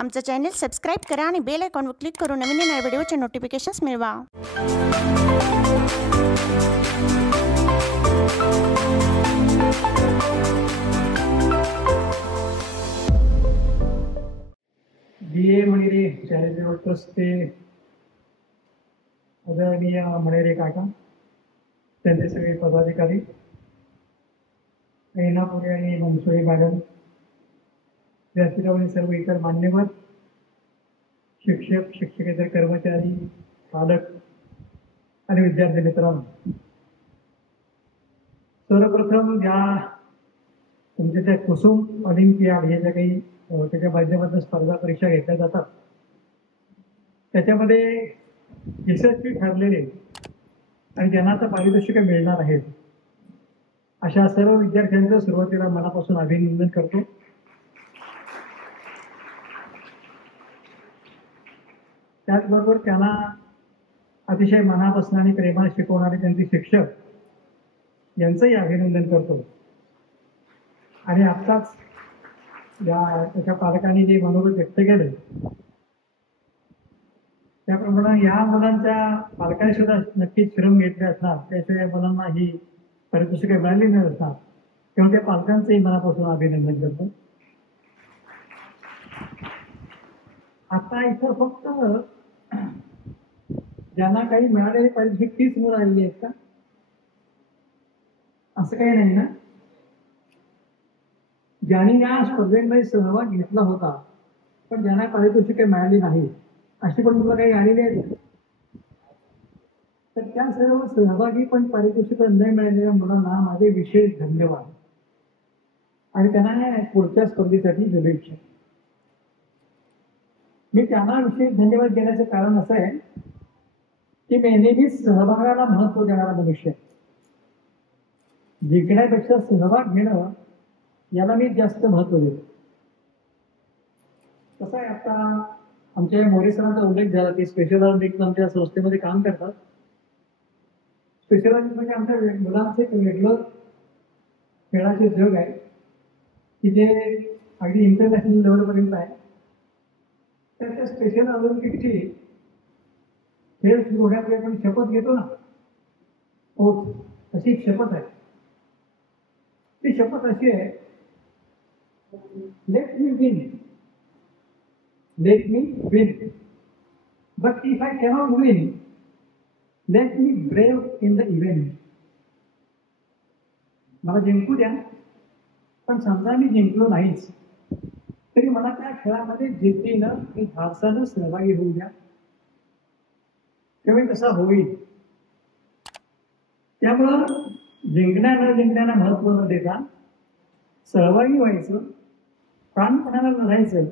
आमचं channel subscribe करा आणि बेल आयकॉनवर क्लिक करून नवीन नवीन व्हिडिओचे नोटिफिकेशन्स मिळवा. बी.ए. मणिरे चॅरिटेबल ट्रस्टचे आदरणीय मणिरे काका, त्यांचे सगळे पदाधिकारी, ऐनापुरे आणि मनसुळे मॅडम, व्यासपीठावरील सर्व इतर मान्यवर, शिक्षक, शिक्षकेतर कर्मचारी, पालक आणि विद्यार्थी मित्रांनो, सर्वप्रथम या तुमच्या त्या कुसुम ऑलिम्पियाड हे ज्या काही त्याच्या माध्यमातून स्पर्धा परीक्षा घेतल्या जातात, त्याच्यामध्ये यशस्वी ठरलेले आणि ज्यांना आता पारितोषिके मिळणार आहेत अशा सर्व विद्यार्थ्यांचं सुरुवातीला मनापासून अभिनंदन करतो. त्याचबरोबर त्यांना अतिशय मनापासून आणि प्रेमाने शिकवणारे त्यांचे शिक्षक यांचंही अभिनंदन करतो. आणि आत्ताच त्याच्या पालकांनी जे मनोगत व्यक्त केले त्याप्रमाणे या मुलांच्या पालकांनी सुद्धा नक्कीच श्रम घेतले असणार, त्याशिवाय मुलांना ही पारितोषिके मिळाली नाही असणार, तेव्हा त्या पालकांचंही मनापासून अभिनंदन करतो. आता इथं फक्त ज्यांना काही मिळालेली पारितोषिक 30 मुलं आलेली आहेत का, असं काही नाही ना? ज्यांनी या स्पर्धेमध्ये सहभाग घेतला होता पण ज्यांना पारितोषिके मिळाली नाही अशी पण मुलं काही आलेली आहेत, तर त्या सर्व सहभागी पण पारितोषिक न मिळालेल्या मुलांना माझे विशेष धन्यवाद आणि त्यांना पुढच्या स्पर्धेसाठी शुभेच्छा. मी त्यांना विशेष धन्यवाद देण्याचं कारण असं आहे की मी नेहमीच सहभागाला महत्व देणारा मनुष्य, जिंकण्यापेक्षा सहभाग घेणं याला मी जास्त महत्व देतो. कसं आहे, आता आमच्या मोरे सरांचा उल्लेख झाला की स्पेशल ऑलिम्पिक्स आमच्या संस्थेमध्ये काम करतात. स्पेशल ऑलिम्पिक्स म्हणजे आमच्या मुलांचं एक वेगळं खेळाचे जग आहे की जे अगदी इंटरनॅशनल लेवलपर्यंत आहे. तर त्या स्पेशल ऑलिम्पिकची खेळ सुरू होण्यापूर्वी आपण शपथ घेतो ना, हो अशी एक शपथ आहे. ती शपथ अशी आहे, let me win, let me win, but if I cannot win, let me brave in the event. मला जिंकू द्या, पण समजा मी जिंकलो नाहीच तरी मला त्या खेळामध्ये जिद्दीनं आणि धाडसानं सहभागी होऊ द्या, तेव्हा कसा होईल. त्यामुळं जिंकण्या न जिंकण्याला महत्व न देता सहभागी व्हायचं, प्राणपणाला लढायचं.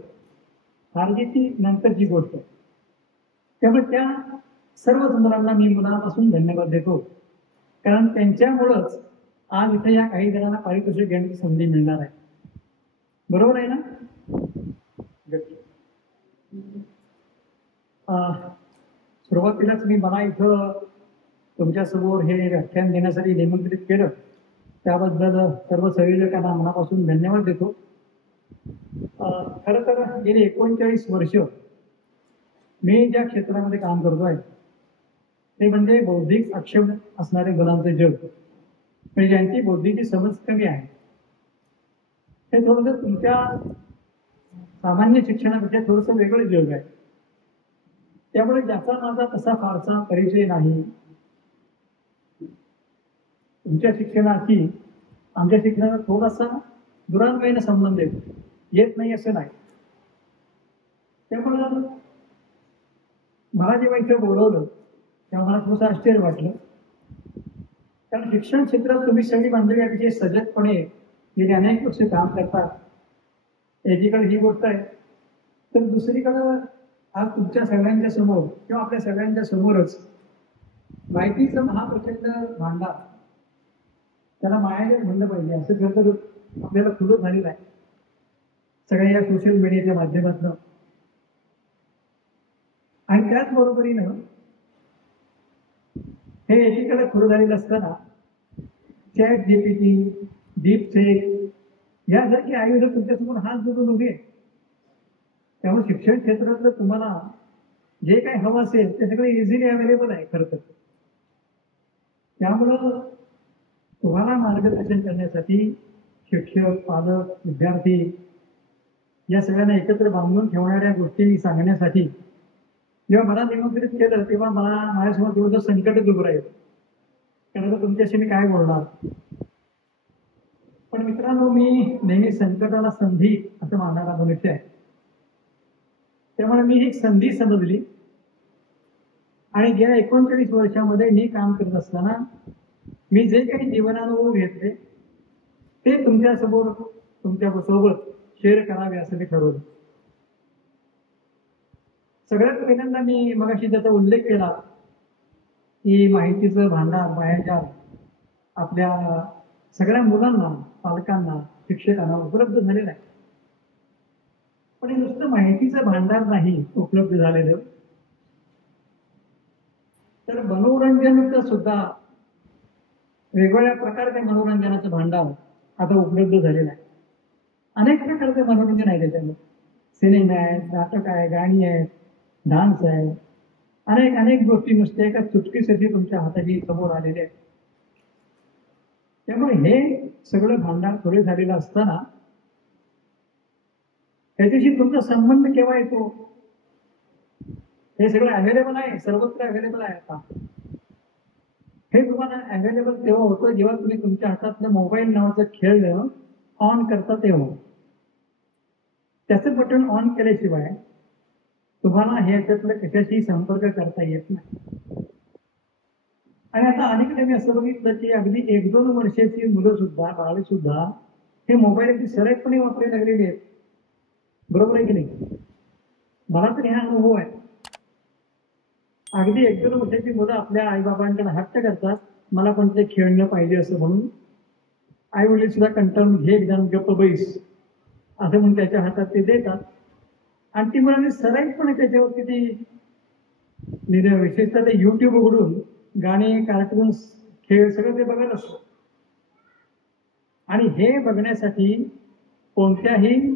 हारजीती नंतरची गोष्ट. त्यामुळे त्या सर्वच मुलांना मी मनापासून धन्यवाद देतो, कारण त्यांच्यामुळंच आज इथे या काही जणांना पारितोषिक घेण्याची संधी मिळणार आहे. बरोबर आहे ना? सुरुवातीलाच मला इथं तुमच्या समोर हे व्याख्यान देण्यासाठी निमंत्रित केलं, त्याबद्दल सर्व संयोजकांना मनापासून धन्यवाद देतो. खरं तर गेली 39 वर्ष मी ज्या क्षेत्रामध्ये काम करतोय ते म्हणजे बौद्धिक अक्षम असणारे मुलांचे जग, म्हणजे ज्यांची बौद्धिकची समज कमी आहे. हे थोडंसं तुमच्या सामान्य शिक्षणापेक्षा थोडंसं वेगळं जग आहे. त्यामुळे ज्याचा माझा तसा फारसा परिचय नाही. तुमच्या शिक्षणाची आमच्या शिक्षणाचा थोडासा दुरान्वयाने संबंध येत नाही असं नाही. त्यामुळं मला जेव्हा इथं बोलवलं तेव्हा मला थोडंसं आश्चर्य वाटलं, कारण शिक्षण क्षेत्रात तुम्ही सगळी मंडळी अतिशय सजगपणे गेली अनेक वर्ष काम करतात. एकीकडे ही गोष्ट आहे, तर दुसरीकडं आज तुमच्या सगळ्यांच्या समोर किंवा आपल्या सगळ्यांच्या समोरच माहितीचं महाप्रचंड भांडार, त्याला मायाने म्हणलं पाहिजे असं खरं तर आपल्याला खुलं झालेलं आहे सगळ्या या सोशल मीडियाच्या माध्यमातून. आणि त्याच बरोबरीनं हे एकीकडे खुलं झालेलं असताना ChatGPT, डीपफेक यासारखी आयुध तुमच्यासमोर हात जोडून उभे, त्यामुळे शिक्षण क्षेत्रातलं तुम्हाला जे काही हवं असेल ते सगळं इझिली अवेलेबल आहे खरं तर. त्यामुळं तुम्हाला मार्गदर्शन करण्यासाठी शिक्षक, पालक, विद्यार्थी या सगळ्यांना एकत्र बांधून ठेवणाऱ्या गोष्टी सांगण्यासाठी जेव्हा मला निमंत्रित केलं तेव्हा मला माझ्यासमोर थोडंसं संकटच उभं राहिलं, कारण आता तुमच्याशी मी काय बोलणार. पण मित्रांनो, मी नेहमी संकटाला संधी असं मानणारा मनुष्य आहे. त्यामुळे मी ही संधी समजली आणि गेल्या 39 वर्षामध्ये मी काम करत असताना मी जे काही जीवनानुभव घेतले ते तुमच्यासमोर तुमच्यासोबत शेअर करावे असं मी ठरवलं. सगळ्यात पहिल्यांदा मी मगाशी त्याचा उल्लेख केला की माहितीचं भांडार मायाजाल आपल्या सगळ्या मुलांना, पालकांना, शिक्षकांना उपलब्ध झालेलं आहे. पण हे नुसतं माहितीचं भांडार नाही उपलब्ध झालेलं, तर मनोरंजनाचं सुद्धा वेगवेगळ्या प्रकारच्या मनोरंजनाचं भांडार आता उपलब्ध झालेलं आहे. अनेक प्रकारचे मनोरंजन आहे त्याच्यामध्ये. सिनेमा आहेत, नाटक आहे, गाणी आहेत, डान्स आहे, अनेक अनेक गोष्टी नुसत्या एका चुटकीसाठी तुमच्या हाताची समोर आलेले आहेत. त्यामुळे हे सगळं भांडार खुले झालेलं असताना त्याच्याशी तुमचा संबंध केव्हा येतो? हे सगळं अवेलेबल आहे, सर्वत्र अवेलेबल आहे. आता हे तुम्हाला अवेलेबल तेव्हा होतं जेव्हा तुम्ही तुमच्या हातातलं मोबाईल नावाचं खेळ ऑन करता तेव्हा. त्याचं बटन ऑन केल्याशिवाय तुम्हाला ह्याच्यातलं कशाशी संपर्क करता येत नाही. आणि आता अलीकडे मी असं बघितलं की अगदी 1-2 वर्षाची मुलं सुद्धा, बाळ सुद्धा हे मोबाईल अगदी सरळपणे वापरायला लागलेले आहेत. बरोबर आहे की नाही? मला तर हा अनुभव आहे. अगदी 1-2 वर्षाची मुलं आपल्या आईबाबांकडे हट्ट करतात, मला पण ते खेळणं पाहिजे असं म्हणून. आई वडील सुद्धा कंटाळून घे एकदम गप्प बैस असं म्हणून त्याच्या हातात ते देतात आणि ती मुलांनी सरळपणे त्याच्यावरती ती विशेषतः ते युट्यूब उघडून गाणी, कार्टून्स, खेळ सगळं ते बघत असतो. आणि हे बघण्यासाठी कोणत्याही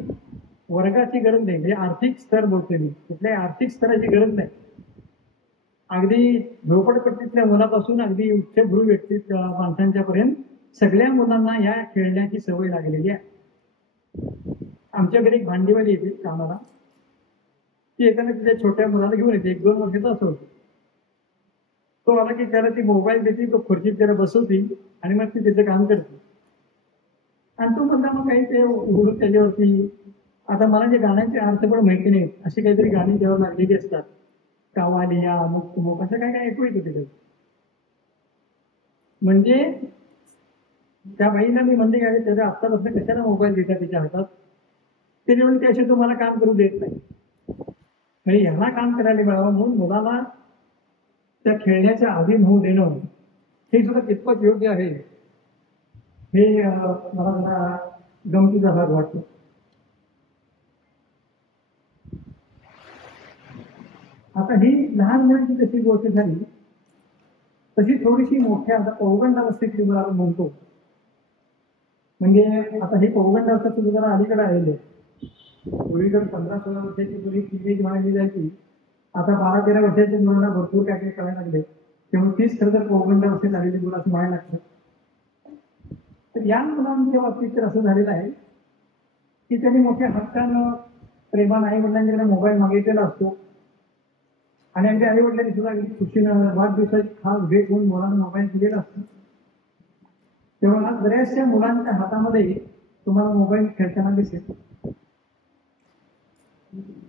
वर्गाची गरज नाही, म्हणजे आर्थिक स्तर बोलतोय मी, कुठल्याही आर्थिक स्तराची गरज नाही. अगदी झोपडपट्टीतल्या मुलापासून अगदी उच्चभ्रू व्यक्ती माणसांच्या पर्यंत सगळ्या मुलांना या खेळण्याची सवय लागलेली आहे. आमच्याकडे एक भांडीवाली येते कामाला, ती एखाद्या तिच्या छोट्या मुलाला घेऊन येते, 1-2 वर्षाचा असं होतं. तो आला की त्याला ती मोबाईल देते, तो खुर्चीत त्याला बसवती आणि मग ती त्याचं काम करते. आणि तो म्हणता मग काही ते उघडून त्याच्यावरती, आता मला जे गाण्यांचे अर्थ पण माहिती नाही, अशी काहीतरी गाणी जेव्हा लागलेली असतात, कावालिया, अमुक तुमुक, असं काय काय ऐकू येतं तिथे. म्हणजे त्या बाईला मी म्हणते काय त्याच्या आत्तापासून कशाला मोबाईल देतात तिच्या हातात, ते म्हणून त्याशी तुम्हाला काम करू देत नाही. म्हणजे ह्याला काम करायला मिळावं म्हणून मुलाला त्या खेळण्याच्या अधीन होऊ देणं हे सुद्धा कितपत योग्य आहे हे मला जरा गमतीचा भाग वाटतो. आता ही लहान मुलांची जशी गोष्ट झाली तशी थोडीशी मोठ्या आता पौगंडावस्थेची मुलं आपण म्हणतो. म्हणजे आता हे पौगंडावस्था तुम्ही जरा अलीकडे आलेले. पूर्वी जर 15-16 वर्षाची मुली टीनेज म्हणायची जायची, आता 12-13 वर्षाच्या मुलांना भरपूर काय काय कळायला लागले. त्यामुळे तीच खरं तर पौगंडावस्थेत आलेली मुलं असं म्हणायला लागतं. तर या मुलांच्या बाबतीत तर असं झालेलं आहे की त्यांनी मोठ्या हक्कानं प्रेमानं आई वडिलांच्याकडे मोबाईल मागितलेला असतो आणि आमच्या आई वडिलांनी सुद्धा खुशीनं वाढदिवसाची खास भेट म्हणून मुलांना मोबाईल दिलेला असतो. तेव्हा बऱ्याचशा मुलांच्या हातामध्ये तुम्हाला मोबाईल खेळताना दिसेल.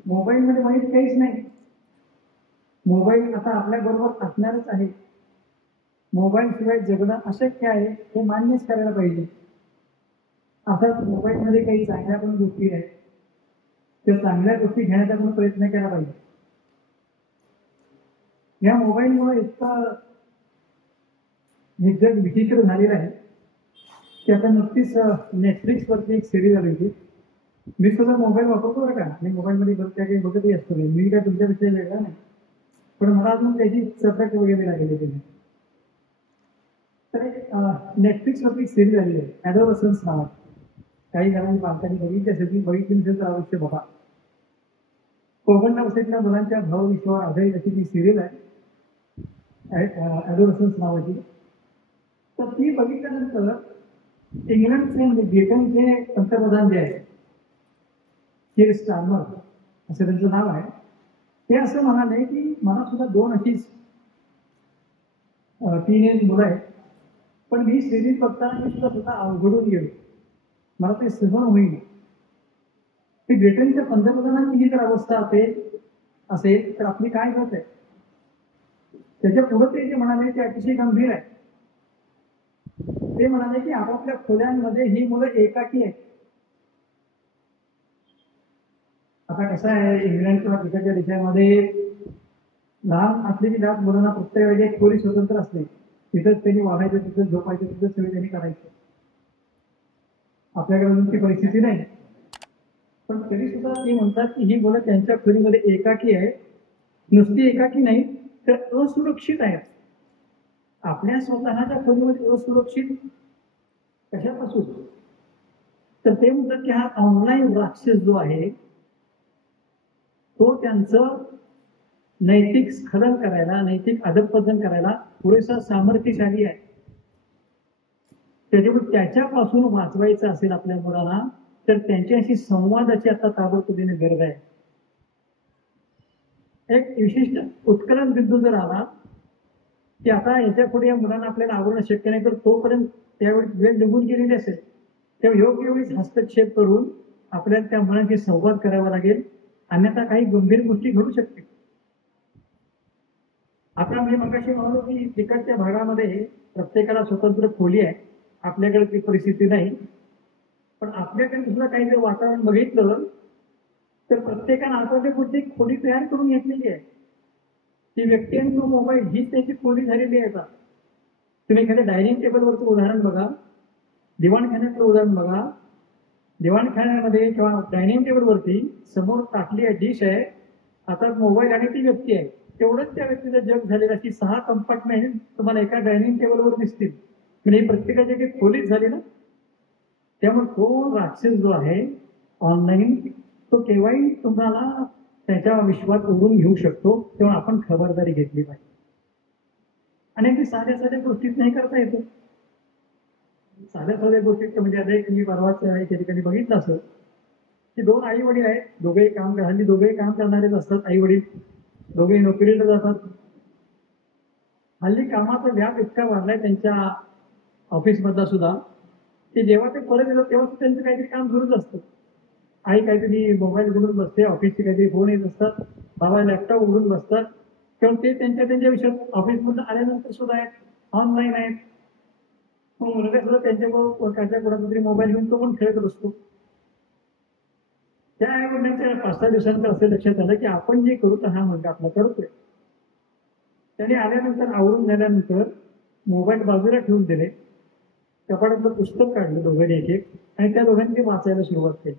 मोबाईल मध्ये माहिती काहीच नाही. मोबाईल आता आपल्या बरोबर असणारच आहे. मोबाईल शिवाय जगणं अशक्य आहे हे मान्यच करायला पाहिजे. आता मोबाईल मध्ये काही चांगल्या पण गोष्टी आहेत, त्या चांगल्या गोष्टी घेण्याचा पण प्रयत्न केला पाहिजे. या मोबाईलमुळे इतकं हे जग विचित्र झालेलं आहे की आता नुकतीच नेटफ्लिक्सवरती एक सिरीज आली होती. मी सुद्धा मोबाईल वापरतो बरं का, मी मोबाईलमध्ये काही बघतही असतो. मी काय तुमच्यापेक्षा वेगळा नाही, पण मला अजून त्याची सतत वगैरे लागेल त्याने. तर एक नेटफ्लिक्सवरती सिरीज आलेली आहे ॲडोलसन्स नावाची. काही जणांनी भारताने बघितली असेल, ती बघितली नसेल तर अवश्य बघा. पौगंडावस्थेतल्या मुलांच्या भावविश्वावर आधारित अशी ती सिरियल आहे, ॲडोलसन्स नावाची. तर ती बघितल्यानंतर इंग्लंडचे म्हणजे ब्रिटनचे पंतप्रधान जे आहेत, किर स्टार्मर असं त्यांचं नाव आहे, ते असं म्हणाले की मला सुद्धा 2 अशीच टीनेज मुलं आहेत, पण मी सिरीज बघताना मी सुद्धा स्वतः अवघडून गेलो, मला ते सहन होईल. की ब्रिटनच्या पंतप्रधानांची ही जर अवस्था असेल तर आपली काय गत आहे. त्याच्या पुढे ते जे म्हणाले ते अतिशय गंभीर आहे. ते म्हणाले की आपापल्या खोल्यांमध्ये ही मुलं एकाकी आहेत. आता कसं आहे, इंग्लंड किंवा तिकडच्या देशामध्ये लहान असलेली लहान मुलांना प्रत्येक वेळी एक खोली स्वतंत्र असते, तिथंच त्यांनी वाढायचं, तिथंच झोपायचं, तिथंच सगळं त्यांनी करायचं. आपल्याकडे अजून ती परिस्थिती नाही, पण तरी सुद्धा ते म्हणतात की ही मुलं त्यांच्या खोलीमध्ये एकाकी आहे. नुसती एकाकी नाही तर असुरक्षित आहेत. आपल्या स्वतःच्या खोलीमध्ये असुरक्षित कशापासून, तर ते म्हणतात की हा ऑनलाईन राक्षस जो आहे तो त्यांचं नैतिक स्खलन करायला, नैतिक अधःपतन करायला पुरेसा सामर्थ्यशाली आहे. त्याच्यामुळे त्याच्यापासून वाचवायचं असेल आपल्या मुलांना तर त्यांच्याशी संवादाची आता ताबडतोबीने गरज आहे. एक विशिष्ट उत्कलन बिंदू जर आला की आता याच्या पुढे या मुलांना आपल्याला आवडणं शक्य नाही, तर तोपर्यंत त्यावेळी वेळ निघून गेलेली असेल, तेव्हा योग्य वेळीच हस्तक्षेप करून आपल्याला त्या मुलांशी संवाद करावा लागेल, अन्यथा काही गंभीर गोष्टी घडू शकतील. आता मी मगाशी म्हणालो की तिकडच्या भागामध्ये प्रत्येकाला स्वतंत्र खोली आहे, आपल्याकडे ती परिस्थिती नाही. पण आपल्याकडे दुसरं काही जर वातावरण बघितलं तर प्रत्येकानं आपापल्या पुढची खोली तयार करून घेतलेली आहे. ती व्यक्ती आणि तो मोबाईल हीच त्याची खोली झालेली आहे. आता तुम्ही एखाद्या डायनिंग टेबलवरचं उदाहरण बघा, दिवाणखान्यातलं उदाहरण बघा. दिवाणखान्यामध्ये किंवा डायनिंग टेबलवरती समोर टाकली आहे, डिश आहे, आता मोबाईल आणि ती व्यक्ती आहे. तेवढंच त्या व्यक्तीचं जग झालेलं. अशी 6 कंपार्टमेंट तुम्हाला एका डायनिंग टेबलवर दिसतील. म्हणजे प्रत्येकाची काही खोलीच झाली ना. त्यामुळे तो राक्षस जो आहे ऑनलाईन, तो केव्हाही तुम्हाला त्याच्या विश्वात उडून घेऊ शकतो. तेव्हा आपण खबरदारी घेतली पाहिजे. आणि अगदी साध्या साध्या गोष्टीत नाही करता येतो. साध्या साध्या गोष्टीत म्हणजे आता एक मी परवाच त्या ठिकाणी बघितलं असं की 2 आई वडील आहेत, दोघेही काम करणारेच असतात. आई वडील दोघेही नोकरीला जातात. हल्ली कामाचा व्याप इतका वाढलाय त्यांच्या ऑफिसमधला सुद्धा की जेव्हा ते परत येतात तेव्हा त्यांचं काहीतरी काम सुरूच असतं. आई काहीतरी मोबाईल उघडून बसते, ऑफिसचे काहीतरी फोन येत असतात, बाबा लॅपटॉप उघडून बसतात, किंवा ते त्यांच्या विषयात ऑफिसमधून आल्यानंतर सुद्धा ऑनलाईन आहेत. मग मुलगा सुद्धा त्यांच्याबरोबर कोणाचा तरी मोबाईल घेऊन तो पण खेळत बसतो. त्या आई वडिलांच्या 5-6 दिवसानंतर असं लक्षात आलं की आपण जे करू तर हा मुलगा आपला करतोय. त्याने आल्यानंतर आवरून झाल्यानंतर मोबाईल बाजूला ठेवून दिले, कपाटातलं पुस्तक काढलं दोघांनी एक आणि त्या दोघांनी ते वाचायला सुरुवात केली.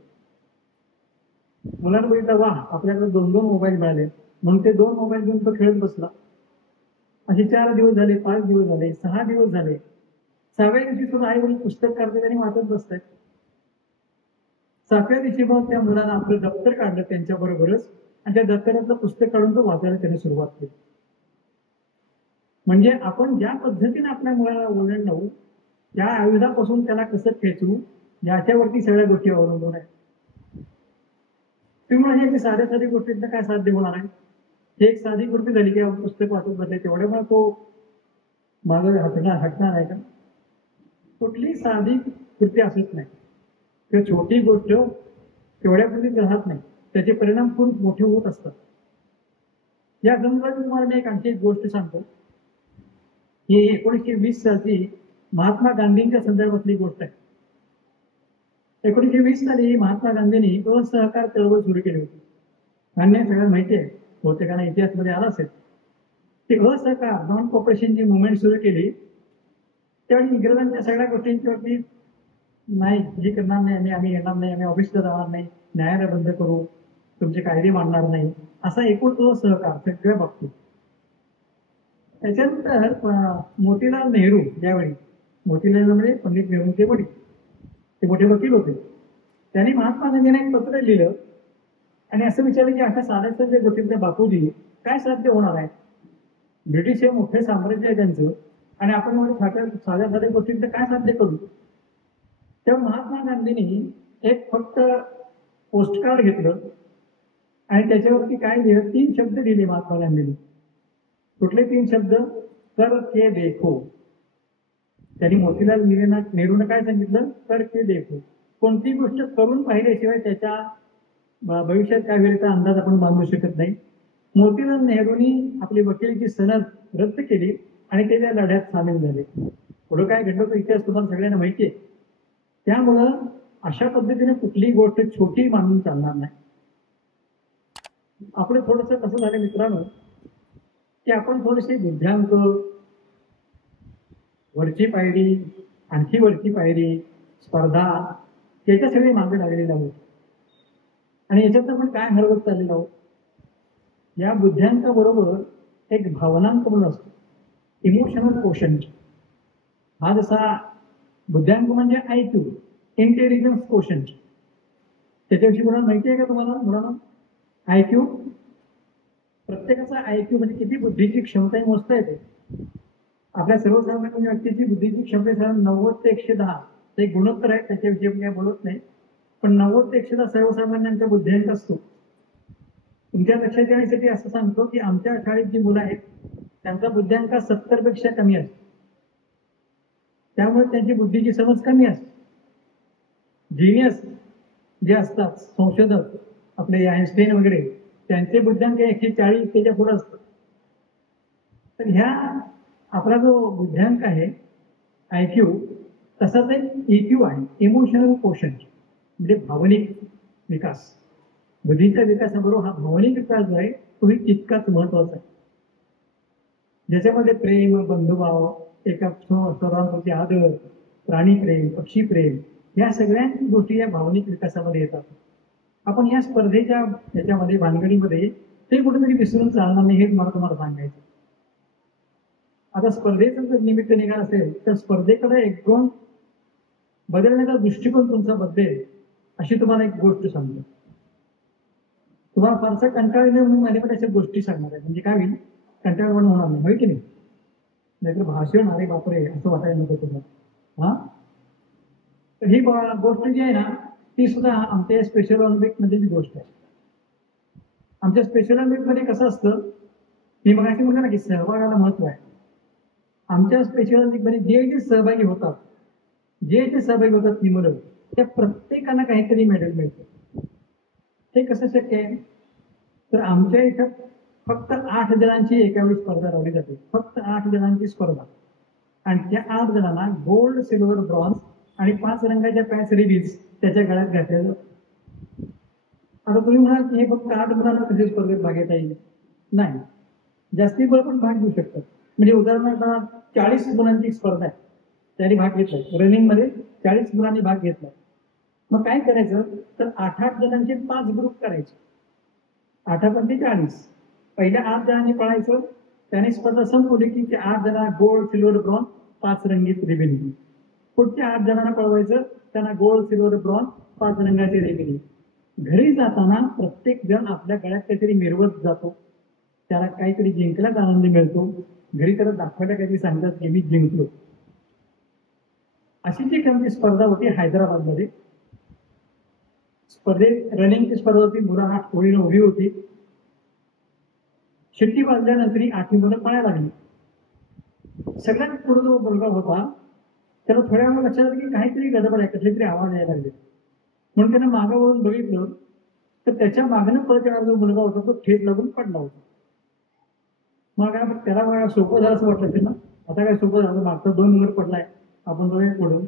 मुलांना बघितलं, वा आपल्याकडे 2-2 मोबाईल मिळाले, म्हणून ते 2 मोबाईल घेऊन तो खेळत बसला. असे 4 दिवस झाले, 5 दिवस झाले, 6 दिवस झाले. 6व्या दिवशी सुद्धा आई वडील पुस्तक काढतात आणि वाचत बसतात. 7व्या दिवशी मग त्या मुलांना आपलं दप्तर काढलं त्यांच्या बरोबरच आणि त्या दप्तरातलं पुस्तक काढून तो वाचायला त्याने सुरुवात केली. म्हणजे आपण ज्या पद्धतीने आपल्या मुलाला वळण लावू, त्या आयुधापासून त्याला कसं खेचू, याच्यावरती सगळ्या गोष्टी अवलंबून आहेत. तुम्ही म्हणजे साध्या साध्या गोष्टींना काय साध्य होणार आहे. ही एक साधी गोष्ट झाली की पुस्तक वाचत बसले तेवढ्यामुळे तो मागे हटणार आहे का. कुठलीही साधी कृती असत नाही किंवा छोटी गोष्ट तेवढ्यापूर्वीच राहत नाही, त्याचे परिणाम खूप मोठे होत असतात. या संदर्भात तुम्हाला मी आणखी एक गोष्ट सांगतो. ही 1920 साली महात्मा गांधींच्या संदर्भातली गोष्ट आहे. 1920 साली महात्मा गांधींनी असहकार चळवळ सुरू केली होती. मान्य सगळ्यांना माहिती आहे, बहुतेकांना इतिहासमध्ये आला असेल. ती असहकार नॉन कॉपरेशनची मुवमेंट सुरू केली. त्यावेळी इंग्रजांच्या सगळ्या गोष्टींच्यावरती नाही, हे करणार नाही आम्ही येणार नाही, आम्ही ऑफिसला जाणार नाही, न्यायालय बंद करू, तुमचे कायदे मानणार नाही, असा एकूण तो सहकार सगळ्या बाबतीत. त्याच्यानंतर मोतीलाल नेहरू, ज्यावेळी मोतीलाल म्हणजे पंडित नेहरूंचे वडील, ते मोठे वकील होते, त्यांनी महात्मा गांधींना एक पत्र लिहिलं आणि असं विचारलं की अशा साध्या साध्या गोष्टींचा बापूजी काय साध्य होणार आहे? ब्रिटिश हे मोठे साम्राज्य आहे त्यांचं, आणि आपण एवढं साध्या साध्या गोष्टींचं काय साध्य करू? तेव्हा महात्मा गांधींनी एक फक्त पोस्टकार्ड घेतलं आणि त्याच्यावरती काय लिहिलं, 3 शब्द लिहिले महात्मा गांधींनी. कुठले 3 शब्द? कर के देखो. त्यांनी मोतीलाल नेहरूंना काय सांगितलं? कर के देखो. कोणती गोष्ट करून पाहिल्याशिवाय त्याच्या भविष्यात काय होईल याचा अंदाज आपण बांधू शकत नाही. मोतीलाल नेहरूंनी आपली वकिलीची सनद रद्द केली आणि ते त्या लढ्यात सामील झाले. पुढे काय घडलं तो इतिहास तुम्हाला सगळ्यांना माहिती आहे. त्यामुळं अशा पद्धतीने कुठलीही गोष्ट छोटी मानून चालणार नाही. आपलं थोडंसं कसं झालं मित्रांनो, की आपण थोडेसे बुद्ध्यांक, वरची पायरी, आणखी वरची पायरी, स्पर्धा, याच्या सगळे मागे लागलेले आहोत. आणि याच्यात आपण काय हरवत चाललेलो आहोत? या बुद्ध्यांकाबरोबर एक भावनांक म्हणून असतो, इमोशनल कोशंट. हा जसा बुद्ध्यांक म्हणजे IQ, इंटेलिजन्स कोशंट. त्याच्याविषयी कोणाला माहिती आहे का तुम्हाला मुलांना? IQ, प्रत्येकाचा IQ म्हणजे किती बुद्धीची क्षमता आहे मोजता येते. आपल्या सर्वसामान्य व्यक्तीची बुद्धीची क्षमता साधारण 90 ते 110. ते गुणोत्तर आहे, त्याच्याविषयी आपण काय बोलत नाही. पण 90 ते 110 सर्वसामान्यांचा बुद्ध्यांक असतो. तुमच्या लक्षात येण्यासाठी असं सांगतो की आमच्या शाळेत जी मुलं आहेत त्यांचा बुद्ध्यांक 70 पेक्षा कमी असतो. त्यामुळे त्यांची बुद्धीची समज कमी असते. जिनियस जे असतात, संशोधक आपले आइन्स्टाईन वगैरे, त्यांचे बुद्ध्यांक 140 त्याच्या पुढे असतात. तर ह्या आपला जो बुद्ध्यांक आहे IQ, तसाच एक EQ आहे, इमोशनल कोशंट, म्हणजे भावनिक विकास. बुद्धीच्या विकासाबरोबर हा भावनिक विकास जो आहे तोही तितकाच महत्वाचा आहे. ज्याच्यामध्ये प्रेम, बंधुभाव, एका सर्वांप्रती आदर, प्राणीप्रेम, पक्षीप्रेम, या सगळ्या गोष्टी या भावनिक विकासामध्ये येतात. आपण या स्पर्धेच्या याच्यामध्ये भानगडीमध्ये ते कुठेतरी विसरून चालणार नाही, हेच मला तुम्हाला सांगायचं. आता स्पर्धेचं जर निमित्त निघाल असेल तर स्पर्धेकडे एकदम बदलण्याचा दृष्टिकोन तुमचा बदलेल अशी तुम्हाला एक गोष्ट सांगतो. तुम्हाला फारसा कंटाळा येईल म्हणून माझ्याकडे अशा गोष्टी सांगणार आहे. म्हणजे काय होईल, कंटाळा पण होणार नाही, होय की नाही? नाहीतर भाषण अरे बापरे असं वाटायला नको तुम्हाला. हा, तर ही गोष्ट जी आहे ना ती सुद्धा आमच्या स्पेशल ऑलिम्पिक मधली गोष्ट आहे. आमच्या स्पेशल ऑलिम्पिक मध्ये कसं असतं, मी मगाशी म्हटलं ना की सहभागाला महत्व आहे. आमच्या स्पेशल ऑलिम्पिक मध्ये जे सहभागी होतात, जे सहभागी होतात ती मुलं, त्या प्रत्येकाला काहीतरी मेडल मिळतं. हे कसं शक्य आहे? तर आमच्या इथं फक्त 8 जणांची एकावेळी स्पर्धा लावली जाते. फक्त 8 जणांची स्पर्धा, आणि त्या 8 जणांना गोल्ड, सिल्वर, ब्रॉन्झ आणि 5 रंगाच्या पॅच रिबीज त्याच्या गळ्यात घातल्या जातात. आता तुम्ही म्हणाल की हे फक्त 8 मुलांना कसे स्पर्धेत भाग घेता येईल? नाही, जास्ती मुलं पण भाग घेऊ शकतात. म्हणजे उदाहरणार्थ 40 मुलांची स्पर्धा आहे, त्यांनी भाग घेतलाय. रनिंग मध्ये 40 मुलांनी भाग घेतलाय. मग काय करायचं, तर 8-8 जणांचे 5 ग्रुप करायचे. 8-8 40. पहिल्या 8 जणांनी पळायचं, त्याने स्पर्धा संपवली की त्या 8 जणांना गोल्ड, सिल्वर, ब्रॉन्झ 5 रंगीत रिबिन. पुढच्या 8 जणांना पळवायचं, त्यांना गोल्ड, सिल्वर, ब्रॉन्झ 5 रंगाचे रिबिन. घरी जाताना प्रत्येक जण आपल्या गळ्यात काहीतरी मिरवत जातो, त्याला काहीतरी जिंकल्याचा आनंद मिळतो. घरी त्याला दाखवायला काहीतरी सांगतात की मी जिंकलो. अशीच एक आमची स्पर्धा होती हैदराबाद मध्ये. स्पर्धेत रनिंगची स्पर्धा होती. मुलं 8 ओळीनं उभी होती. शिट्टी वाजल्यानंतर 8 मुलं पळायला लागली. सगळ्यात पुढे जो मुलगा होता त्याला थोड्या वेळा लक्षात आलं की काहीतरी गडबड आहे, कसले तरी आवाज यायला लागले. म्हणून त्यानं मागं वळून बघितलं तर त्याच्या मागणं पळत येणारा जो मुलगा होता तो ठेच लागून पडला होता. मग त्याला सोपं झालं असं वाटलं असेल ना. आता काय सोपं झालं, मागचा 2 नंबर पडलाय, आपण जाऊया पुढून.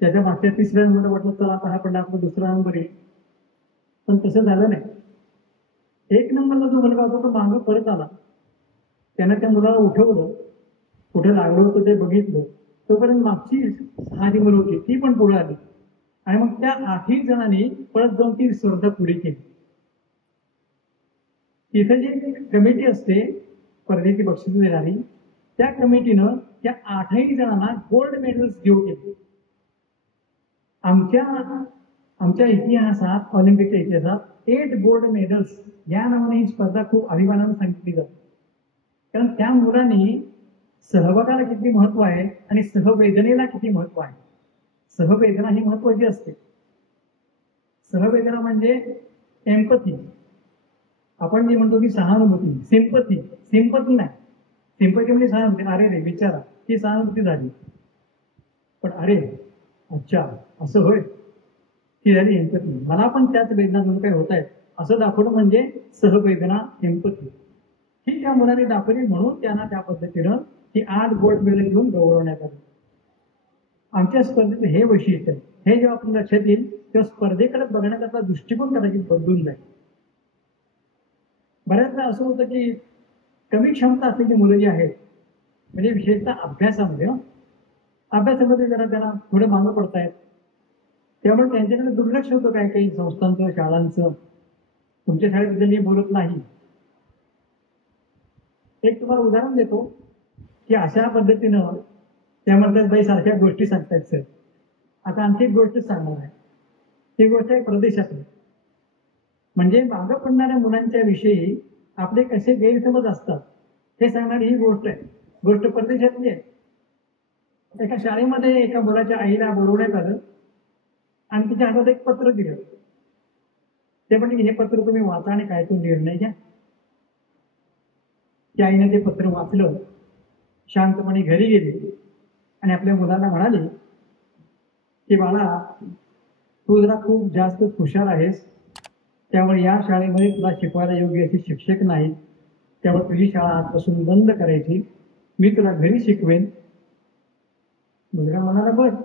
त्याच्या मागच्या 3ऱ्या नंबर वाटलं तर आता हा पडला आपला 2रा नंबर येईल. पण तसं झालं नाही. 1 नंबरला जो मुलगा होता तो मागं परत आला. त्यानं त्या मुलाला उठवलं, कुठे लागलं होतं ते बघितलं. तोपर्यंत मागची 6 मुलं होती ती पण पुढे आली, आणि मग त्या 8 जणांनी परत जाऊन ती स्पर्धा पुढे केली. तिथे जी कमिटी असते स्पर्धेची बक्षीस देणारी, त्या कमिटीनं त्या 8 जणांना गोल्ड मेडल्स घेऊन गेले. आमच्या आमच्या इतिहासात, ऑलिम्पिकच्या इतिहासात 8 गोल्ड मेडल्स या नावाने ही स्पर्धा खूप अभिमानाने सांगितली जाते. कारण त्या मुलांनी सहभागाला किती महत्व आहे आणि सहवेदनेला किती महत्व आहे. सहवेदना ही महत्वाची असते. सहवेदना म्हणजे एम्पथी, आपण जे म्हणतो की सहानुभूती. सिंपथी नाही. सिंपथी म्हणजे सहानुभूती, अरे रे विचारा, ती सहानुभूती झाली. पण अरे अच्छा असं होय, ती झाली एम्पथी. मला पण त्याच वेदना जणू काही होत आहेत असं दाखवणं म्हणजे सहवेदना, एम्पथी. ही त्या मुलाने दाखवली म्हणून त्यांना त्या पद्धतीनं ती 8 गोल्ड मेडल घेऊन गौरवण्यात आली. आमच्या स्पर्धेचं हे वैशिष्ट्य, हे जेव्हा आपण लक्षात येईल तेव्हा स्पर्धेकडे बघण्याचा दृष्टिकोन कदाचित बदलून जाईल. बऱ्याचदा असं होतं की कमी क्षमता असलेली मुलं जी आहेत, म्हणजे विशेषतः अभ्यासामध्ये जरा त्यांना थोडे मागं पडतायत, त्यामुळे त्यांच्याकडे दुर्लक्ष होतं काही काही संस्थांचं, शाळांचं. तुमच्या शाळेबद्दल मी बोलत नाही. एक तुम्हाला उदाहरण देतो की अशा पद्धतीनं त्या म्हणतात बाई सारख्या गोष्टी सांगतायत सर. आता आणखी एक गोष्ट सांगणार आहे. ती गोष्ट आहे प्रदेशातली. म्हणजे मागं पडणाऱ्या मुलांच्या विषयी आपले कसे गैरसमज असतात हे सांगणारी ही गोष्ट आहे. गोष्ट परदेशातली आहे. एका शाळेमध्ये एका मुलाच्या आईला बोलवण्यात आलं आणि तिच्या हातात एक पत्र दिलं. ते म्हणजे हे पत्र तुम्ही वाचा आणि काय तो निर्णय घ्या. त्या आईने ते पत्र वाचलं, शांतपणे घरी गेली आणि आपल्या मुलाला म्हणाले की बाळा, तू जरा खूप जास्त हुशार आहेस, त्यामुळे या शाळेमध्ये तुला शिकवायला योग्य असे शिक्षक नाहीत, त्यामुळे तुझी शाळा आजपासून बंद करायची, मी तुला घरी शिकवेन. मुलगा म्हणाला बरं.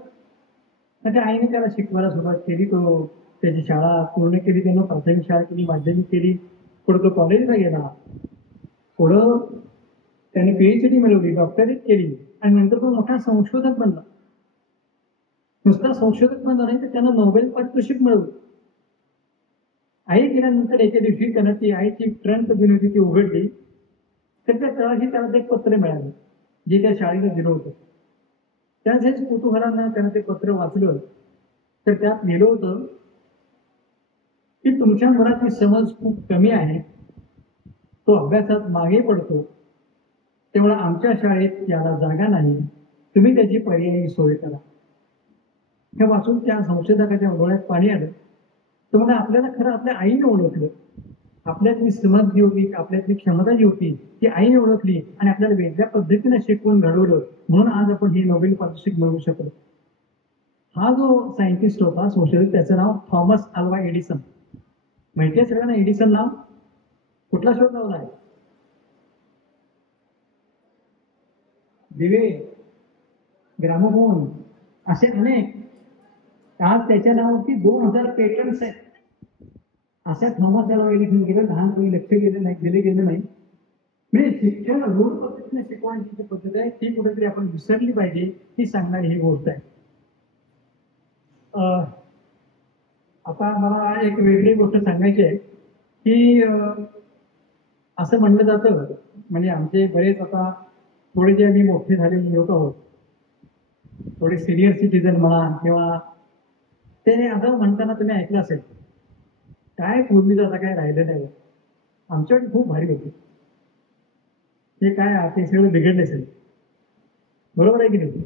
त्या आईने त्याला शिकवायला सुरुवात केली. तो त्याची शाळा पूर्ण केली, त्यानं प्राथमिक शाळा केली, माध्यमिक केली, पुढे तो कॉलेजला गेला, पुढं त्याने PhD मिळवली, डॉक्टरेट केली आणि नंतर तो मोठा संशोधक बनला. नुसता संशोधक बनला नाही तर त्यानं नोबेल पारितोषिक मिळवलं. आई गेल्यानंतर एके दिवशी त्यानं ती आईची ट्रंक दिली होती ती उघडली, तर त्या तळाशी त्याला एक पत्र मिळालं जे त्या शाळेला दिलं होतं. त्याच कुतूहलानं त्यानं ते पत्र वाचलं तर त्यात लिहिलं होतं की तुमच्या मुलाची समज खूप कमी आहे, तो अभ्यासात मागे पडतो, त्यामुळे आमच्या शाळेत त्याला जागा नाही, तुम्ही त्याची पर्यायी सोय करा. हे वाचून त्या संशोधकाच्या डोळ्यात पाणी आलं. तर म्हणजे आपल्याला खरं आपल्या आईने ओळखलं, आपल्यातली समज जी होती, आपल्यातली क्षमता जी होती ती आईने ओळखली आणि आपल्याला वेगळ्या पद्धतीने शिकवून घडवलं, म्हणून आज आपण हे नोबेल पारितोषिक मिळवू शकलो. हा जो सायंटिस्ट होता, संशोधक, त्याचं नाव थॉमस अल्वा एडिसन. माहिती आहे सगळ्यांना एडिसन नाव? कुठला शोध लावला आहे? दिवे, ग्रामोफोन, असे अनेक. आज त्याच्या नावावरती 2000 पेटंट्स आहेत. अशा थॉमस अल्वा एडिसन गेलं, लहानपणी लक्ष दिले गेलं नाही. म्हणजे शिक्षण रूढ पद्धतीने शिकवण्याची पद्धत आहे ती कुठेतरी आपण विसरली पाहिजे, ही सांगणारी ही गोष्ट आहे. आता मला एक वेगळी गोष्ट सांगायची आहे की असं म्हणलं जातं, म्हणजे आमचे बरेच आता थोडे जे आम्ही मोठे झालेले लोक आहोत, थोडे सिनियर सिटीजन म्हणा, किंवा ते असं म्हणताना तुम्ही ऐकलं असेल, काय पूर्वीचं आता काय राहिलं नाही, आमच्याकडे खूप भारी होती, ते काय ते सगळं बिघडले असेल. बरोबर आहे की नाही?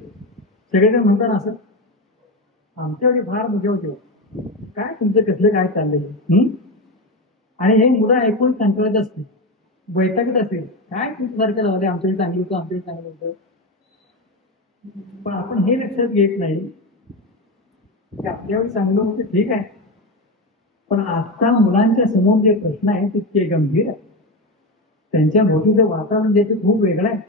सगळेजण म्हणतात असं, आमच्याकडे फार मजा होती, काय तुमचं कसलं काय चाललंय. आणि हे मुलं ऐकून कंटाळत असते, वैतागत असते, काय तुमच्यासारखं लावले, आमच्याकडे चांगलं होतं, आमच्याकडे चांगलं होतं. पण आपण हे लक्षात घेत नाही की आपल्यावेळी चांगलं होतं, ठीक आहे, पण आता मुलांच्या समोर जे प्रश्न आहेत तितके गंभीर आहे. त्यांच्या भोवतीचं वातावरण जे खूप वेगळं आहे.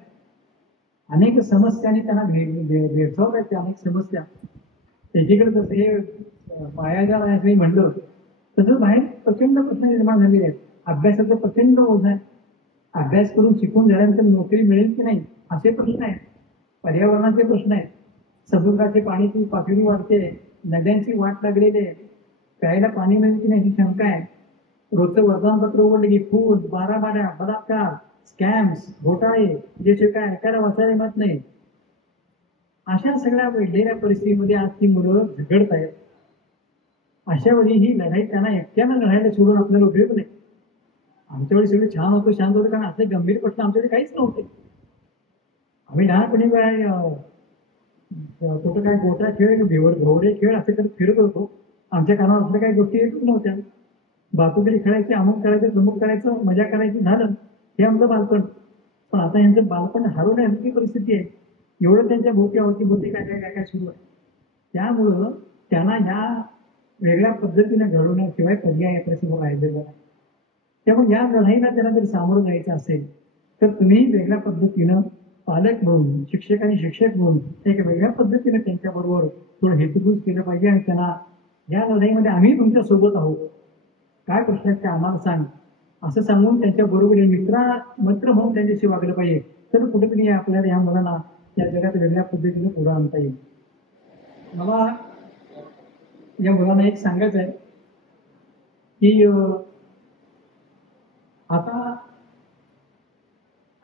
अनेक समस्यांनी त्यांना भेडसावत आहेत. अनेक समस्या एकीकडे जसं हे मायाजाळ आहे म्हणलं, तसंच बाहेर प्रचंड प्रश्न निर्माण झालेले आहेत. अभ्यासाचं प्रचंड ओझ आहे. अभ्यास करून शिकून झाल्यानंतर नोकरी मिळेल की नाही असे प्रश्न आहेत. पर्यावरणाचे प्रश्न आहेत. समुद्राचे पाण्याची पातळी वाढते, नद्यांची वाट लागलेली आहे, प्यायला पाणी मिळेल की नाही ही शंका आहे. रोजचं वर्तमानपत्र उघडले की फूट, बाराबाऱ्या, बलात्कार, स्कॅम्स, घोटाळे, जे काय ऐकायला वाचायला मिळत नाही. अशा सगळ्या वेगवेगळ्या परिस्थितीमध्ये आज ती मुलं झगडत आहेत. अशा वेळी ही लढाई त्यांना एकट्यानं लढायला सोडून आपल्याला उपयोग नाही. आमच्या वेळी सगळे छान होतं, शांत होतं, कारण असले गंभीर प्रश्न आमच्याकडे काहीच नव्हते. आम्ही लहानपणी काय कुठं काय गोटा खेळ, घोडे खेळ असे करत फिरत होतो. आमच्या कानावर असल्या काही गोष्टी येतच नव्हत्या. बातुकडी खेळायची, अमुक करायचं, तमुक करायचं, मजा करायची, झालं. हे आमचं बालपण. पण आता यांचं बालपण हरवण्याची परिस्थिती आहे. एवढं त्यांच्या भोवती काय काय काय काय सुरू आहे. त्यामुळं त्यांना ह्या वेगळ्या पद्धतीने घडवण्याशिवाय पर्याय आपल्यासमोर राहिलेला नाही. त्यामुळे या लढाईला त्यांना जर सामोरं जायचं असेल तर तुम्ही वेगळ्या पद्धतीनं पालक म्हणून, शिक्षक आणि शिक्षक म्हणून एक वेगळ्या पद्धतीने त्यांच्याबरोबर थोडं हेतुभूत केलं पाहिजे आणि त्यांना या लढाईमध्ये आम्ही तुमच्या सोबत आहोत, काय प्रश्न आहेत ते आम्हाला सांग, असं सांगून त्यांच्या बरोबर मित्र म्हणून त्यांच्याशी वागलं पाहिजे. तर कुठेतरी आपल्याला या मुलांना या जगात वेगळ्या पद्धतीने पुढे आणता येईल. मला या मुलांना एक सांगायचं आहे की आता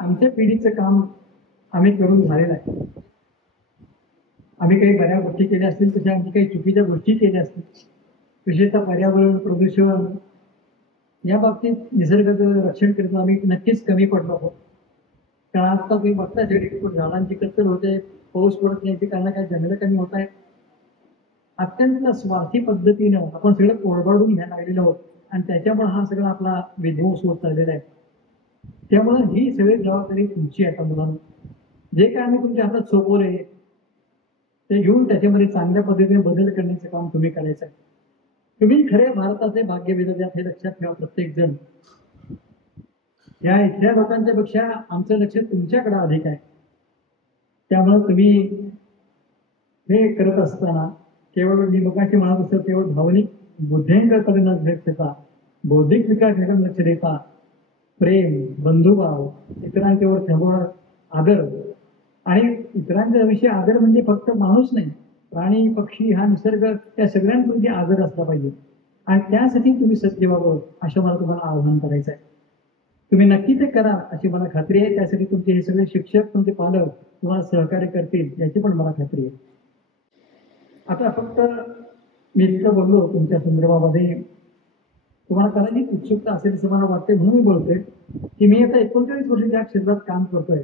आमच्या पिढीचं काम आम्ही करून झालेलं आहे. आम्ही काही बऱ्या गोष्टी केल्या असतील, तशा आम्ही काही चुकीच्या गोष्टी केल्या असतील. विशेषतः पर्यावरण प्रदूषण या बाबतीत निसर्गाचं रक्षण करणं आम्ही नक्कीच कमी पडलो आहोत. कारण आता तुम्ही बघता झाडांची कत्तल होते, पाऊस पडत नाही, याची कारण काय जंगलं कमी होत आहेत. अत्यंत स्वार्थी पद्धतीनं आपण सगळं कोरबाडून घ्यायला लागलेलो आहोत आणि त्याच्यामुळे हा सगळा आपला विध्वंस होत चाललेला आहे. त्यामुळे ही सगळी जबाबदारी तुमची आहे. आता मुलांना जे काय आम्ही तुमच्या हातात सोपवले ते घेऊन त्याच्यामध्ये चांगल्या पद्धतीने बदल करण्याचं काम तुम्ही करायचं आहे. तुम्ही खरे भारताचे भाग्य विधात्यात हे लक्षात ठेवा. प्रत्येक जण या इथल्या लोकांच्या पेक्षा आमचं लक्ष तुमच्याकडे अधिक आहे. त्यामुळे तुम्ही हे करत असताना केवळ मी लोकांशी म्हणत असतो केवळ भावनिक बुद्ध्यांकडे न लक्ष देता, बौद्धिक विकासाकडे लक्ष देता, प्रेम, बंधुभाव, इतरांच्यावर ठेवणं, आदर आणि इतरांच्या विषयी आदर म्हणजे फक्त माणूस नाही, प्राणी, पक्षी, हा निसर्ग, त्या सगळ्यांप्रती आदर असला पाहिजे. आणि त्यासाठी तुम्ही सत्य व्हावं असं मला तुम्हाला आवाहन करायचं आहे. तुम्ही नक्की ते करा अशी मला खात्री आहे. त्यासाठी तुमचे हे सगळे शिक्षक, तुमचे पालक तुम्हाला सहकार्य करतील याची पण मला खात्री आहे. आता फक्त मी इतकं बोललो तुमच्या संदर्भामध्ये, तुम्हाला कदाचित उत्सुकता असेल असं मला वाटते, म्हणून मी बोलतोय की मी आता 39 वर्ष ज्या क्षेत्रात काम करतोय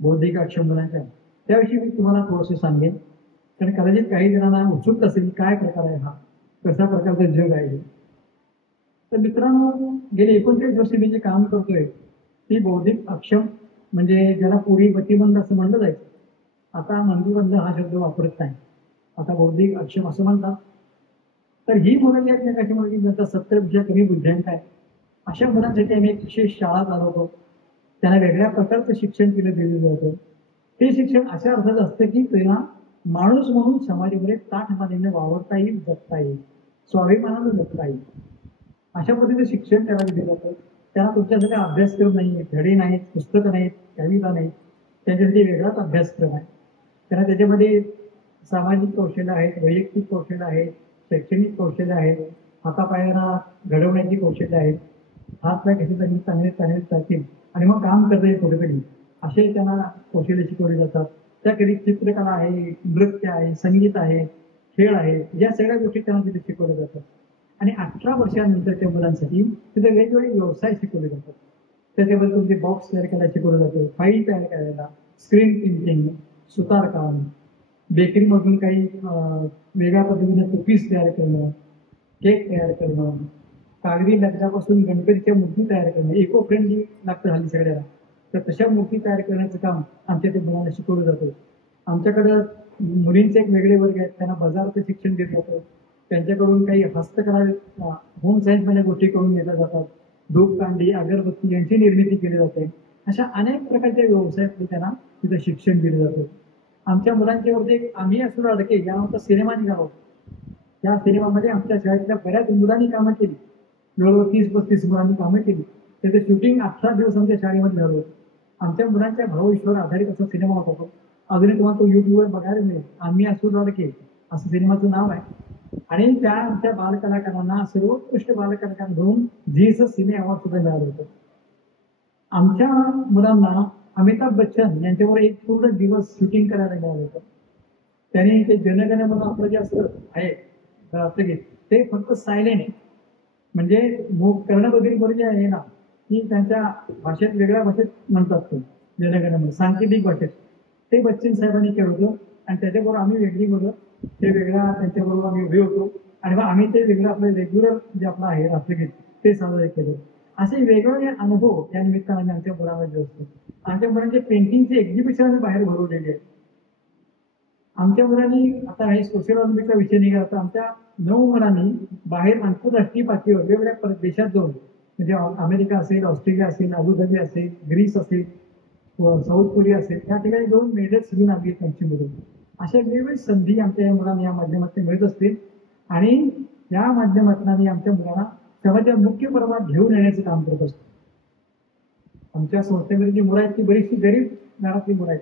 बौद्धिक अक्षम मुलांच्या, त्याविषयी मी तुम्हाला थोडंसं सांगेन. कारण कदाचित काही जणांना उत्सुकता असेल काय प्रकार आहे हा, कशा प्रकारचं जग आहे. तर मित्रांनो, गेले 39 वर्ष मी जे काम करतोय ती बौद्धिक अक्षम म्हणजे ज्याला पूर्वी मतिमंद असं म्हणलं जायचं, आता मंदबंध हा शब्द वापरत नाही, आता बौद्धिक अक्षम असं म्हणतात. तर ही मुलं जी आहेत कशी मुलगी ज्यांचा 70 कमी बुद्ध्यांक आहे, अशा मुलांसाठी आम्ही एक विशेष शाळा चालवतो. त्यांना वेगळ्या प्रकारचं शिक्षण दिलं जातं. ते शिक्षण अशा अर्थात असतं की त्यांना माणूस म्हणून समाजामध्ये ताठमानेने वावरता येईल, जगता येईल, स्वाभिमानानं जगता येईल, अशा पद्धतीचं शिक्षण त्याला दिलं जातं. त्यांना तुमच्यासाठी अभ्यासक्रम नाही, धडे नाहीत, पुस्तकं नाहीत, कविता नाहीत, त्यांच्यासाठी वेगळाच अभ्यासक्रम आहे. त्यांना त्याच्यामध्ये सामाजिक कौशल्य आहेत, वैयक्तिक कौशल्य आहेत, शैक्षणिक कौशल्य आहेत, हातापायांना घडवण्याची कौशल्य आहेत, हात पाय कसे चांगले चालतील आणि मग काम करता येईल कुठेतरी, असे त्यांना कौशल्य शिकवले जातात. त्याकरी चित्रकला आहे, नृत्य आहे, संगीत आहे, खेळ आहे, या सगळ्या गोष्टी त्यांना तिथे शिकवल्या जातात. आणि 18 वर्षानंतरच्या मुलांसाठी तिथे वेगवेगळे व्यवसाय शिकवले जातात. त्याच्यामध्ये तुमचे बॉक्स तयार करायला शिकवलं जातं, फाईल तयार करायला, स्क्रीन प्रिंटिंग, सुतारकाम, बेकरीमधून काही वेगळ्या पद्धतीने कुकीज तयार करणं, केक तयार करणं, कागदी लाकडापासून गणपतीच्या मूर्ती तयार करणं, इको फ्रेंडली लागतं हल्ली सगळ्याला, तर तशा मूर्ती तयार करण्याचं काम आमच्या ते मुलांना शिकवलं जातं. आमच्याकडं मुलींचे एक वेगळे वर्ग आहेत, त्यांना बाजाराचं शिक्षण दिलं जातं. त्यांच्याकडून काही हस्तकला, होम सायन्समध्ये गोष्टी करून घेतल्या जातात. धूपकांडी, अगरबत्ती यांची निर्मिती केली जाते. अशा अनेक प्रकारच्या व्यवसायात त्यांना तिथं शिक्षण दिलं जातं. आमच्या मुलांच्यावरती आम्ही असं अडके यानंतर सिनेमा निघालो. त्या सिनेमामध्ये आमच्या शाळेतल्या बऱ्याच मुलांनी कामं केली, जवळजवळ 30-35 मुलांनी कामं केली. त्याचं शूटिंग 18 दिवस आमच्या शाळेमध्ये झालं होतं. आमच्या मुलांच्या भावविश्वावर आधारित असा सिनेमा होता. अजूनही तुम्हाला तो युट्यूबवर बघायला मिळेल. आम्ही असं अडके असं सिनेमाचं नाव आहे. आणि त्या आमच्या बालकलाकारांना सर्वोत्कृष्ट बालकलाकार म्हणून जीएसएस सिने अवॉर्ड सुद्धा मिळालं होतं. आमच्या मुलांना अमिताभ बच्चन यांच्यावर एक पूर्ण दिवस शूटिंग करायला मिळालं होतं. त्यांनी ते जनगण म्हणून आपलं जे असतं आहे ते फक्त सायलेंट म्हणजे कर्णबधिर बरोबर जे आहे ना की त्यांच्या भाषेत वेगळ्या भाषेत म्हणतात ते जनगणमन सांकेतिक भाषेत ते बच्चन साहेबांनी केलं होतं आणि त्याच्याबरोबर आम्ही वेगळी बोलत ते वेगळा त्यांच्याबरोबर आम्ही उभे होतो आणि मग आम्ही ते वेगळं आपलं रेग्युलर जे आपलं आहे राष्ट्रगीत ते साजरे केलं. असे वेगवेगळे अनुभव या निमित्ताने आमच्या मुलामध्ये असतो. आमच्या मुलांचे पेंटिंगचे एक्झिबिशन आम्ही बाहेर भरवलेले आहे. आमच्या मुलांनी आता हे सोशल ऑलिम्पिकचा विषय निघाला तर आमच्या 9 मुलांनी बाहेर आंतरराष्ट्रीय पातळीवर वेगवेगळ्या देशात जाऊन म्हणजे अमेरिका असेल, ऑस्ट्रेलिया असेल, अबुधाबी असेल, ग्रीस असेल, साऊथ कोरिया असेल या ठिकाणी 2 मेडल्स घेऊन आली त्यांची मुलं. अशा वेगवेगळी संधी आमच्या या मुलांना या माध्यमातून मिळत असते आणि या माध्यमातून आम्ही आमच्या मुलांना समाजाच्या मुख्य प्रवाहात घेऊन येण्याचं काम करत असतो. आमच्या संस्थेमध्ये जी मुलं आहेत ती बरीचशी गरीब घरातली मुलं आहेत.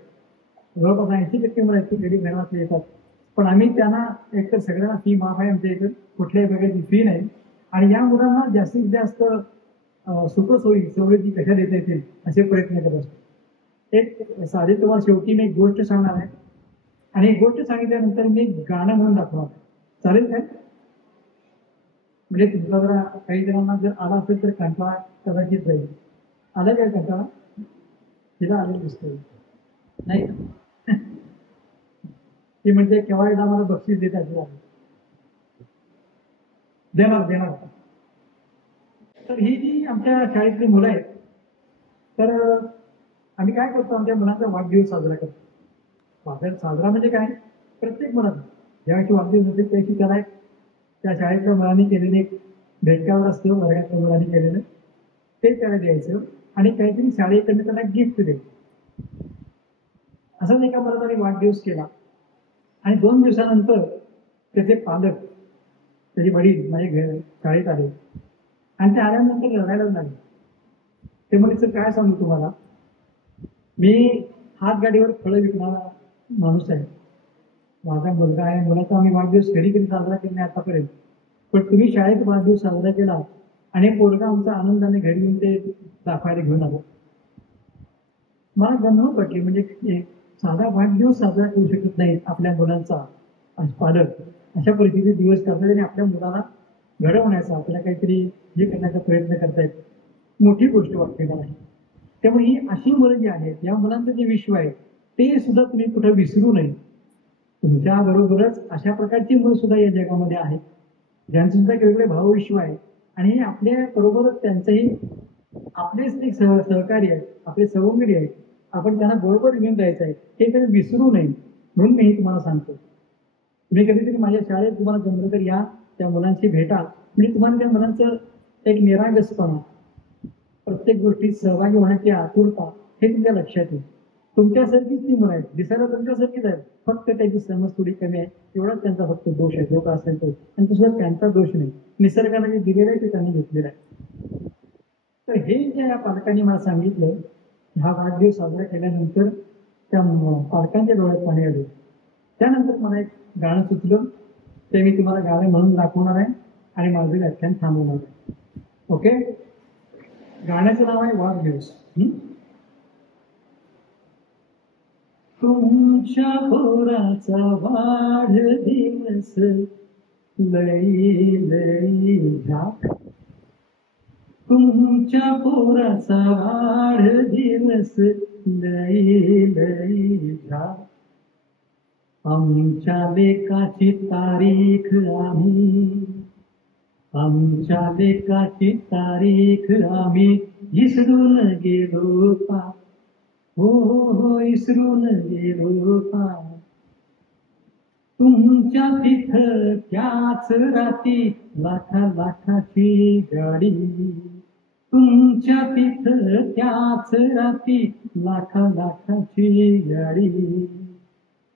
जवळपास 80% मुलं आहेत ती गरीब घरातली येतात. पण आम्ही त्यांना एकतर सगळ्यांना फी माफ आहे आमच्या इकडे कुठल्याही प्रकारची फी नाही आणि या मुलांना जास्तीत जास्त सुखसोयी सवलती कशा देता येतील असे प्रयत्न करत असतो. एक साधी तुम्हाला शेवटी मी एक गोष्ट सांगणार आहे आणि एक गोष्ट सांगितल्यानंतर मी गाणं म्हणून दाखवणार. चालेल काय? म्हणजे तुमचा जरा काही जणांना जर आला असेल तर कंटाळा कदाचित जाईल. आलं काय कंटाळा? तिला आलेलं दिसतोय नाही ती म्हणजे केव्हा एकदा मला बक्षीस देत असेल देणार. तर ही जी आमच्या शाळेतली मुलं आहेत तर आम्ही काय करतो आमच्या मुलांचा वाढदिवस साजरा करतो. वाढदिवस साजरा म्हणजे काय प्रत्येक मुलांना ज्यावेळी वाढदिवस होते त्याची त्याला त्या शाळेतल्या मुलांनी केलेले एक भेटकावर असतं वर्गातल्या मुलांनी केलेलं ते त्याला द्यायचं आणि काहीतरी शाळेकडनं त्याला गिफ्ट द्यायचं. असंच एका मुलाचा वाढदिवस केला आणि 2 दिवसानंतर त्याचे पालक त्याचे वडील माझ्या शाळेत आले आणि ते आल्यानंतर रडायला लागले. ते म्हणजे सर काय सांगू तुम्हाला मी हातगाडीवर फळं विकणारा माणूस आहे. माझा मुलगा आहे मुलाचा आम्ही वाढदिवस कधी साजरा केला नाही आतापर्यंत पण तुम्ही शाळेत वाढदिवस साजरा केला आणि पोरगा आमचा आनंदाने घरी येऊन ते दाखवायला घेऊन आलो. मला गंमत वाटली म्हणजे साधा वाढदिवस साजरा करू शकत नाहीत आपल्या मुलांचा पालक अशा परिस्थितीत दिवस करतात आणि आपल्या मुलाला घडवण्याचा आपल्याला काहीतरी हे करण्याचा प्रयत्न करतायत मोठी गोष्ट वाटते मला. त्यामुळे ही अशी मुलं जी आहेत या मुलांचं जे विश्व आहे ते सुद्धा तुम्ही कुठं विसरू नये. तुमच्या बरोबरच अशा प्रकारची मुलं सुद्धा या जगामध्ये आहेत ज्यांचं सुद्धा वेगवेगळे भावविश्व आहे आणि आपल्या बरोबरच त्यांचंही आपलेच ते सहकारी आहेत आपले सवंगडी आहेत. आपण त्यांना बरोबर घेऊन जायचं आहे हे कधी विसरू नये म्हणून मी तुम्हाला सांगतो. तुम्ही कधीतरी माझ्या शाळेत तुम्हाला जमलं तर या त्या मुलांशी भेटा म्हणजे तुम्हाला त्या मुलांचं एक निरागसपणा प्रत्येक गोष्टीत सहभागी होण्याची आतुरता हे तुमच्या लक्षात येईल. तुमच्यासारखीच ती मुलं आहेत दिसायला तुमच्यासारखीच आहेत फक्त त्याची समज थोडी कमी आहे एवढाच त्यांचा फक्त दोष आहे जो का असेल तो आणि दुसरा त्यांचा दोष नाही निसर्गाने जे दिलेलं आहे ते त्यांनी घेतलेलं आहे. तर हे ज्या पालकांनी मला सांगितलं हा वाढदिवस साजरा केल्यानंतर त्या पालकांच्या डोळ्यात पाणी आले. त्यानंतर मला एक गाणं सुचलं ते मी तुम्हाला गाणं म्हणून दाखवणार आहे आणि माझं व्याख्यान थांबवणार आहे. ओके गाण्याचं नाव आहे वाढदिवस. तुमच्या पोराचा वाढदिवस लई लई झाक तुमच्या पोराचा वाढदिवस लई लई झाक आमच्या लेकाची तारीख आम्ही विसरून गेलो पा हो विसरून गेलो पा तुमच्या तिथं त्याच राती लाखाची गाडी तुमच्या तिथं त्याच राती लाखाची गाडी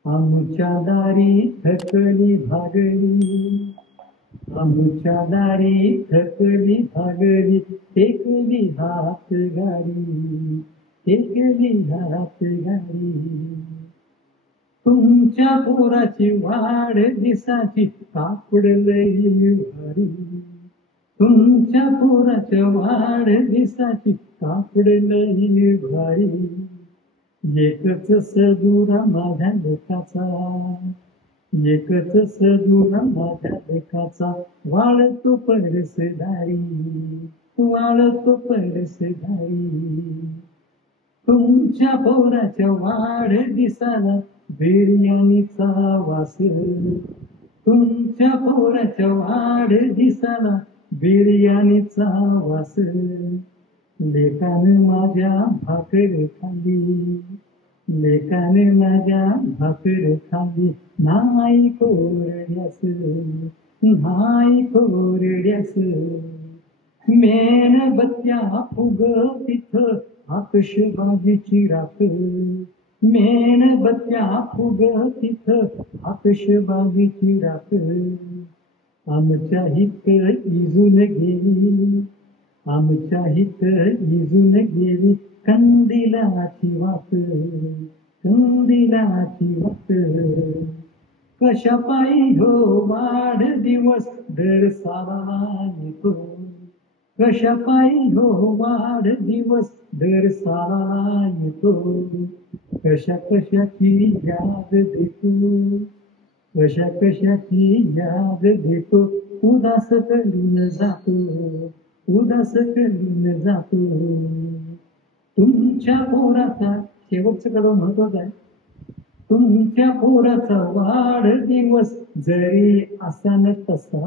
आमच्या दारी थकली भागली आमच्या दारी थकली भागली टेकली हात गाडी तुमच्या पोराची वाढ दिसाची कापड लई भारी तुमच्या पोराच्या वाढ दिसाची कापड लई भारी एकच सदुरा माझ्या लेकाचा एकच सजून माझ्या लेखाचा वाळतो परसदारी, वाळतो परसदारी. तुमच्या पोराच्या वाढदिसाला बिर्याणीचा वास, तुमच्या पोराच्या वाढदिसाला बिर्याणीचा वास. लेकाने माझ्या भाकर खाल्ली, लेकाने माझ्या भाकर खाल्ली, नाही कोरड्यास, नाही कोरड्यास. मेणबत्त्या फुगतीत आतषबाजीची राख, मेणबत्त्या फुगतीत आतषबाजीची राख. आमच्या हित इजून गेली, आमच्या हित इजून गेली कंदिलाची वात, कंदिलाची वात. कशापायी हो वाढदिवस दर साला येतो, कशापायी हो वाढदिवस दर साला येतो. कशा कशाची याद देतो, कशा कशाची याद देतो. उदास करून जातो, उदास करून जातो. तुमच्या पोराचा शेवटचं कडवं महत्वाचं आहे. तुमच्या पोराचा वाढदिवस जरी असा न तसा,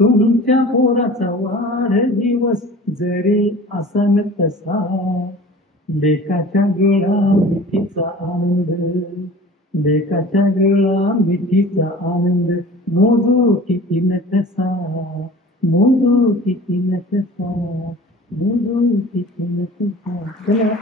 तुमच्या पोराचा वाढदिवस जरी असा न तसा. लेकाच्या गळा मिठीचा आनंद, लेकाच्या गळा मिठीचा आनंद. मोजू किती न कसा, मोजू किती न कसा, मोजू किती न कसा. चला.